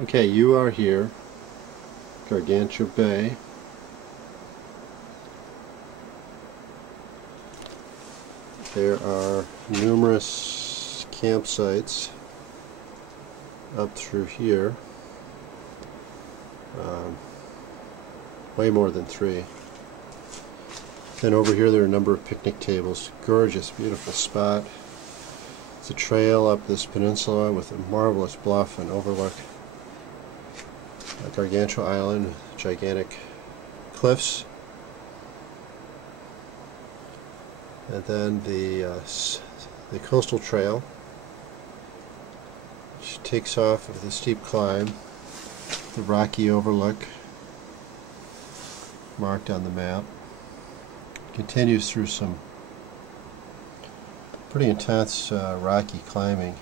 Okay, you are here, Gargantua Bay. There are numerous campsites up through here, way more than 3. Then over here there are a number of picnic tables. Gorgeous, beautiful spot. It's a trail up this peninsula with a marvelous bluff and overlook. Gargantua Island, gigantic cliffs, and then the coastal trail, which takes off of the steep climb, the rocky overlook marked on the map, continues through some pretty intense rocky climbing,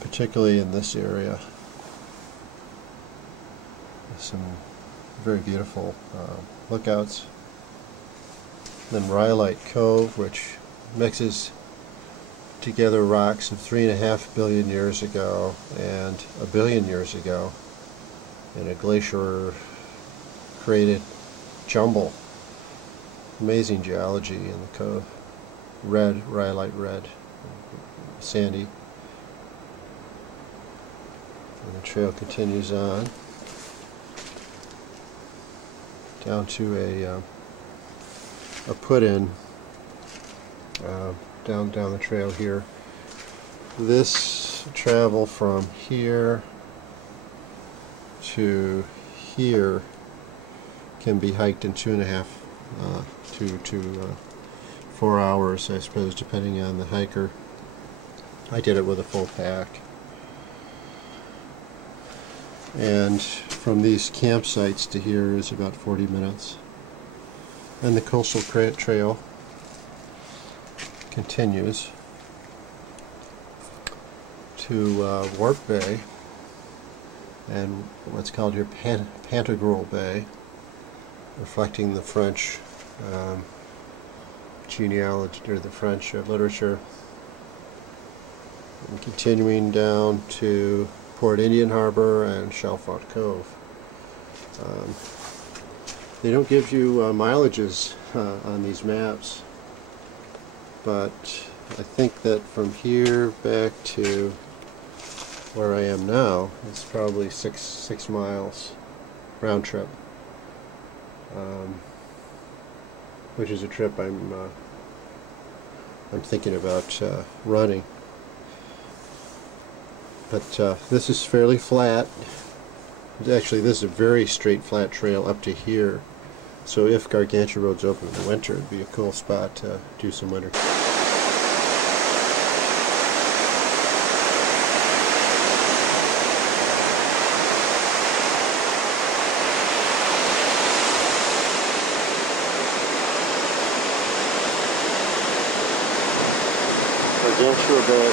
particularly in this area. Some very beautiful lookouts. Then Rhyolite Cove, which mixes together rocks of 3.5 billion years ago and 1 billion years ago in a glacier created jumble. Amazing geology in the cove. Red, rhyolite red, sandy. And the trail continues on down to a put-in down the trail here. This travel from here to here can be hiked in 2.5 to 4 hours, I suppose, depending on the hiker. I did it with a full pack. And from these campsites to here is about 40 minutes. And the coastal trail continues to Warp Bay and what's called here Pantagruel Bay, reflecting the French genealogy, or the French literature, and continuing down to Port Indian Harbor and Chalfont Cove. They don't give you mileages on these maps, but I think that from here back to where I am now, it's probably six miles round trip, which is a trip I'm thinking about running. But this is fairly flat. Actually, this is a very straight, flat trail up to here. So if Gargantua Road's open in the winter, it'd be a cool spot to do some winter. Gargantua Bay.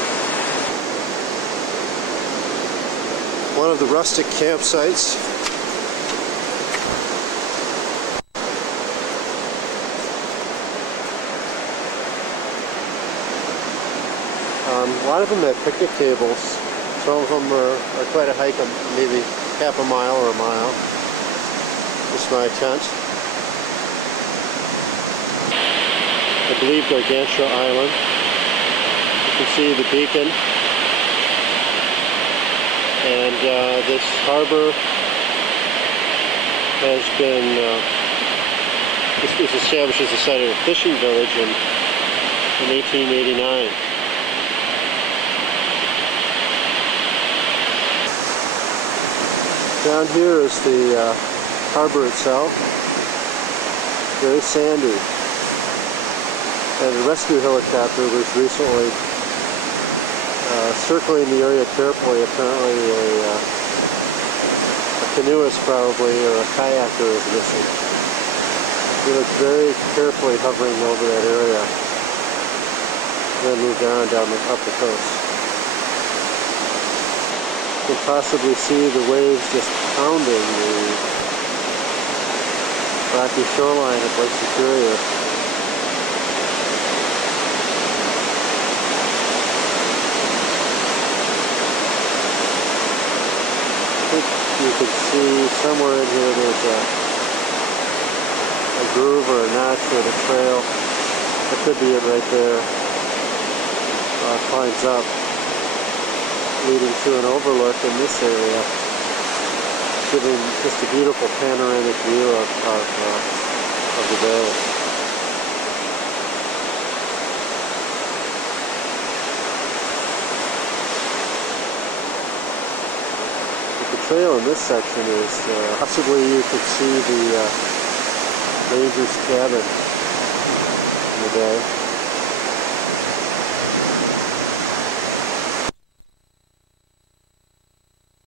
One of the rustic campsites. A lot of them have picnic tables. Some of them are quite a hike, maybe half a mile or a mile. This is my tent. I believe Gargantua Island. You can see the beacon. And this harbor has been, this was established as the site of a fishing village in 1889. Down here is the harbor itself, very sandy. And a rescue helicopter was recently circling the area carefully. Apparently a canoeist probably, or a kayaker is missing. He looked very carefully hovering over that area, then moved on up the coast. You can possibly see the waves just pounding the rocky shoreline of Lake Superior. somewhere in here there's a groove or a notch or a trail. That could be it right there. Climbs up, leading to an overlook in this area, giving just a beautiful panoramic view of the bay. The trail in this section is possibly you could see the ranger's cabin in the bay.